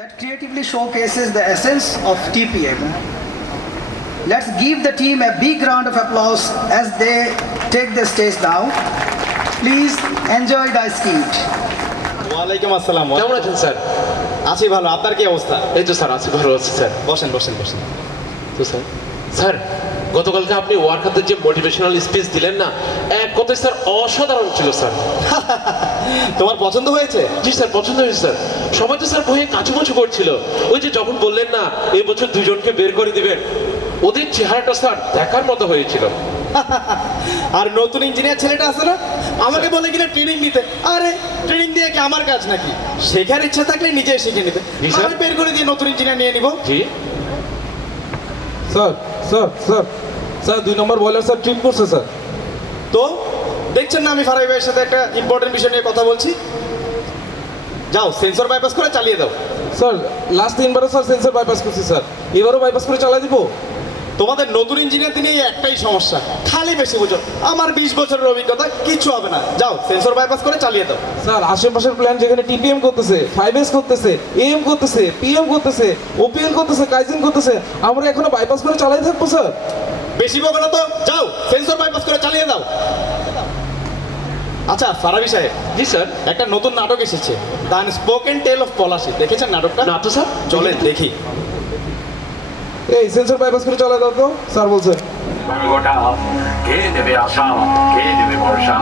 that creatively showcases the essence of TPM. Let's give the team a big round of applause as they take the stage now. Please enjoy the skit. ওয়ালাইকুম আসসালাম কেমন আছেন sir আছি ভালো আপনার কি অবস্থা এই তো স্যার আছি ভালো আছি স্যার বসেন বসেন বসেন তো স্যার স্যার গতকালকে আপনি ওয়ার্কারদের যে মোটিভেশনাল স্পিচ দিলেন না এক কথায় স্যার অসাধারণ ছিল স্যার। তোমার পছন্দ হয়েছে? জি স্যার পছন্দ হয়েছে স্যার। সবাই তো স্যার বইয়ে কাচুমাচু করছিল। ওই যে যখন বললেন না এই বছর দুজনকে বের করে দিবেন ওদের চেহারাটা স্যার দেখার মতো হয়েছিল। আর নতুন ইঞ্জিনিয়ার ছেলেটা আছে না? আমাকে বলে কিনা ট্রেনিং নিতে। আরে ট্রেনিং দিয়ে কি আমার কাজ নাকি? শেখার ইচ্ছা থাকলে নিজে শিখে নিতে। আমি বের করে দিয়ে নতুন ইঞ্জিনিয়ার নিয়ে নিব। জি। Sir sir sir. স্যার দুই নম্বর বয়লার স্যার ট্রিপ করছে স্যার। তো দেখছেন না আমি ফারাই ভাইয়ের সাথে একটা ইম্পর্টেন্ট বিষয় নিয়ে কথা বলছি? যাও সেন্সর বাইপাস করে চালিয়ে দাও। স্যার লাস্ট তিনবারও স্যার সেন্সর বাইপাস করছি স্যার। এবারও বাইপাস করে চালাই দিব? তোমাদের নতুন ইঞ্জিনিয়ার তিনি একটাই সমস্যা। খালি বেশি বুঝো। আমার বিশ বছরের অভিজ্ঞতা কিছু হবে না। যাও সেন্সর বাইপাস করে চালিয়ে দাও। স্যার আশেপাশের প্ল্যান যেখানে টিপিএম করতেছে ফাইভ এস করতেছে এম করতেছে পিএম করতেছে ওপিএল করতেছে কাইজিন করতেছে আমরা এখনও বাইপাস করে চালাই থাকব স্যার। বেশি বকো না তো। যাও সেন্সর বাইপাস করে চালিয়ে দাও। আচ্ছা ফারাবি সাহেব জি স্যার। একটা নতুন নাটক এসেছে। The spoken tale of Palashi দেখেছেন নাটকটা? না তো স্যার। চলেন দেখি। এই সেন্সর বাইপাস করে চলে দাও তো স্যার বলছে। গোটা কে দেবে আশা কে দেবে ভরসা?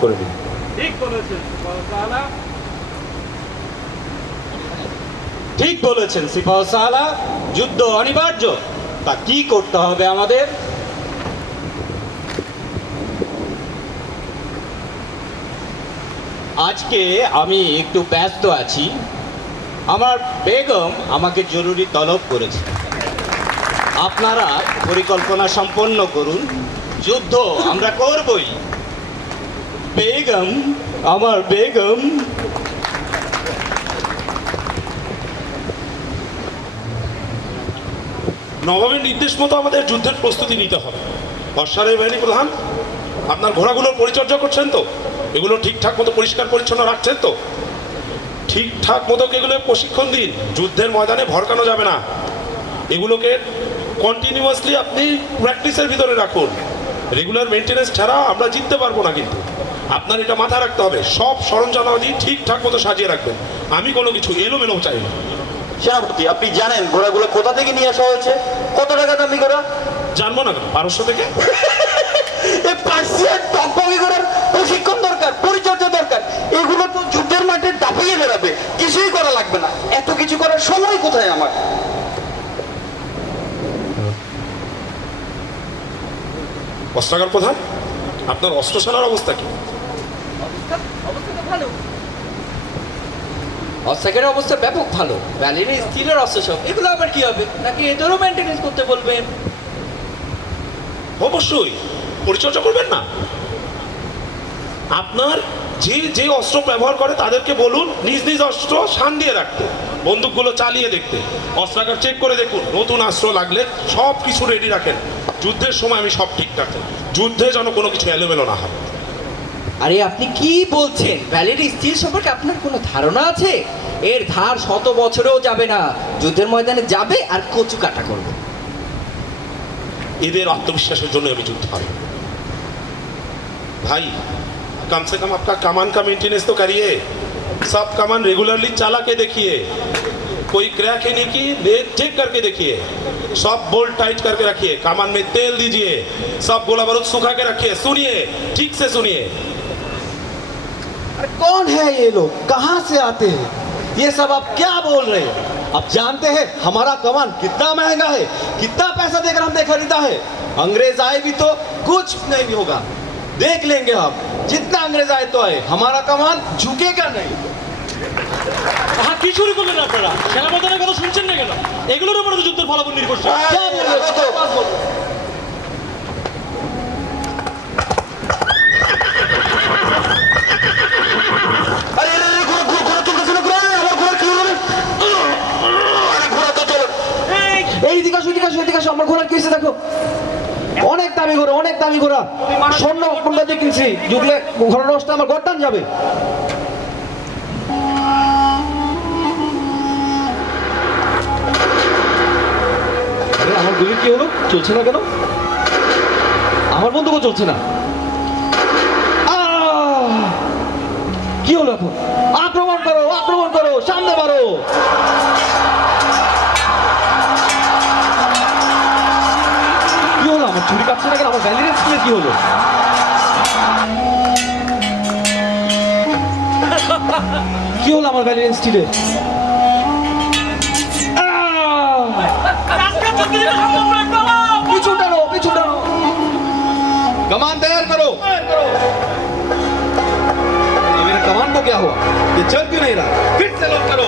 করে দিন। ঠিক বলেছেন সিপাহ সালা যুদ্ধ অনিবার্য। তা কি করতে হবে আমাদের? আজকে আমি একটু ব্যস্ত আছি। আমার বেগম আমাকে জরুরি তলব করেছে। আপনারা পরিকল্পনা সম্পন্ন করুন। যুদ্ধ আমরা করবই। বেগম, আমার বেগম। নবাবের নির্দেশ মতো আমাদের যুদ্ধের প্রস্তুতি নিতে হবে। বর্ষারের বাহিনী প্রধান, আপনার ঘোড়াগুলোর পরিচর্যা করছেন তো? এগুলো ঠিকঠাক মতো পরিষ্কার পরিচ্ছন্ন রাখছেন তো? ঠিকঠাক মতো এগুলো প্রশিক্ষণ দিন? যুদ্ধের ময়দানে ভরকানো যাবে না। এগুলোকে কন্টিনিউয়াসলি আপনি প্র্যাকটিসের ভিতরে রাখুন। রেগুলার মেনটেনেন্স ছাড়া আমরা জিততে পারব না কিন্তু। আপনার এটা মাথায় রাখতে হবে। সব সরঞ্জামাদি ঠিকঠাক মতো সাজিয়ে রাখবেন। আমি কোনো কিছু এলোমেলো চাই না। সেনাপতি আপনি জানেন ঘোড়াগুলো কোথা থেকে নিয়ে আসা হয়েছে? কত টাকা দামি ঘোড়া? জানব না বারোশো থেকে? পার্সিয়ান টকবগি ঘোড়ার প্রশিক্ষণ দরকার পরিচর্যা দরকার। এগুলো তো যুদ্ধের মাঠে দাপিয়ে বেড়াবে। কিছুই করা লাগবে না। এত কিছু করার সময় কোথায় আমার? অস্ত্রাগার প্রধান? আপনার অস্ত্রশালার অবস্থা কি? অস্ত্রাগারের অবস্থা ব্যাপক ভালো। ভ্যালিনি স্টিলের অস্ত্রসব এগুলো আবার কি হবে? নাকি এদেরও মেনটেনেন্স করতে বলবেন? অবশ্যই। পরিচর্যা করবেন না? আপনার যে যে অস্ত্র ব্যবহার করে তাদেরকে বলুন নিজ নিজ অস্ত্র শান দিয়ে রাখতে বন্দুকগুলো চালিয়ে দেখতে। অস্ত্রাগার চেক করে দেখুন নতুন অস্ত্র লাগলে সব কিছু রেডি রাখেন। যুদ্ধের সময় আমি সব ঠিক যুদ্ধে যেন কোনো কিছু এলোমেলো না হয়। আরে আপনি কি বলছেন? ভ্যালেরি স্টিল সম্পর্কে আপনার কোনো ধারণা আছে? এর ধার শত বছরেও যাবে না। যুদ্ধের ময়দানে যাবে আর কচু কাটা করবে। এদের আত্মবিশ্বাসের জন্য আমি যুদ্ধ হয় ভাই कम से कम आपका कमान का मेंटेनेंस तो करिए। सब कमान रेगुलरली चला के देखिए। कोई क्रैक है नहीं की चेक करके देखिए। सब बोल्ट टाइट करके रखिए। कमान में तेल दीजिए। सब गोला बारूद सुखा के रखिए। सुनिए, ठीक से सुनिए। अरे कौन है ये लोग? कहाँ से आते हैं? ये सब आप क्या बोल रहे हैं? आप जानते हैं, हमारा कमान कितना महँगा है, कितना पैसा देकर हमने खरीदा है। अंग्रेज़ आए भी तो कुछ नहीं होगा। देख लेंगे हम। जितना अंग्रेज आए तो आए हमारा कमान झुकेगा नहीं হ্যাঁ কি শুরু করলেন আপনারা সেনাপ্রধানের কথা শুনছেন না কেন এগুলোর উপরে তো যুদ্ধের ফলাফল নির্ভরশীল দামি ঘোড়া, অনেক দামি ঘোড়া। স্বর্ণ কোনটা দিয়ে কিনছি। যদি ঘোড়া নষ্ট আমার গরদান যাবে। আমার গুলি কি হলো? চলছে না কেন? আমার বন্ধুকে চলছে না! কি হলো এখন? আক্রমণ করো আক্রমণ করো, সামনে মারো। ছুরি কাটছে না কেন আমার ভ্যালিডেন্স স্কিলের কি হলো কি হলো আমার ভ্যালিডেন্স স্টিলে পিছু টানো পিছু টানো कमान तैयार करो ये मेरे कमान को क्या हुआ ये चल क्यों नहीं रहा फिर से लोड करो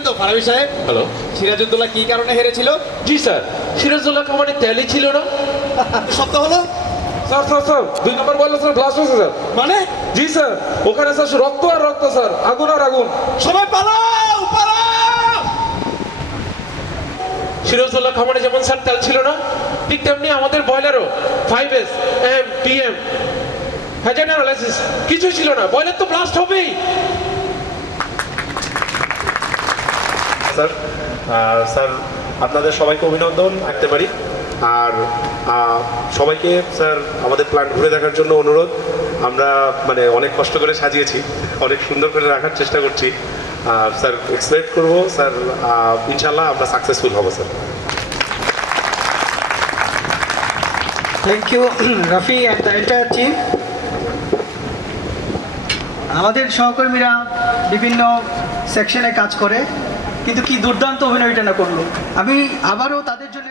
দেখলেন তো ফারাবি সাহেব। হ্যালো। সিরাজউদ্দৌলা কি কারণে হেরেছিল? জি স্যার। সিরাজউল্লাহ কামানে তেলই ছিল না। শব্দ হলো? স্যার স্যার স্যার দুই নম্বর বলল স্যার ব্লাস্ট হয়েছে স্যার। মানে? জি স্যার ওখানে স্যার রক্ত আর রক্ত স্যার আগুন আর আগুন। সবাই পালাও পালাও! সিরাজউল্লাহ খামানে যেমন স্যার তেল ছিল না ঠিক তেমনি আমাদের বয়লারও five S M P M hazard analysis কিছুই ছিল না। বয়লার তো ব্লাস্ট হবেই। স্যার, আপনাদের সবাইকে অভিনন্দন থাকতে পারি। আর সবাইকে, স্যার, আমাদের প্ল্যান ঘুরে দেখার জন্য অনুরোধ। আমরা মানে অনেক কষ্ট করে সাজিয়েছি, অনেক সুন্দর করে রাখার চেষ্টা করছি। স্যার এক্সপেক্ট করব, স্যার ইনশাল্লাহ আমরা সাকসেসফুল হব, sir. Thank you Rafi entire team আমাদের সহকর্মীরা বিভিন্ন সেকশনে কাজ করে। কিন্তু কি দুর্দান্ত অভিনয়টা না করল? আমি আবারও তাদের জন্য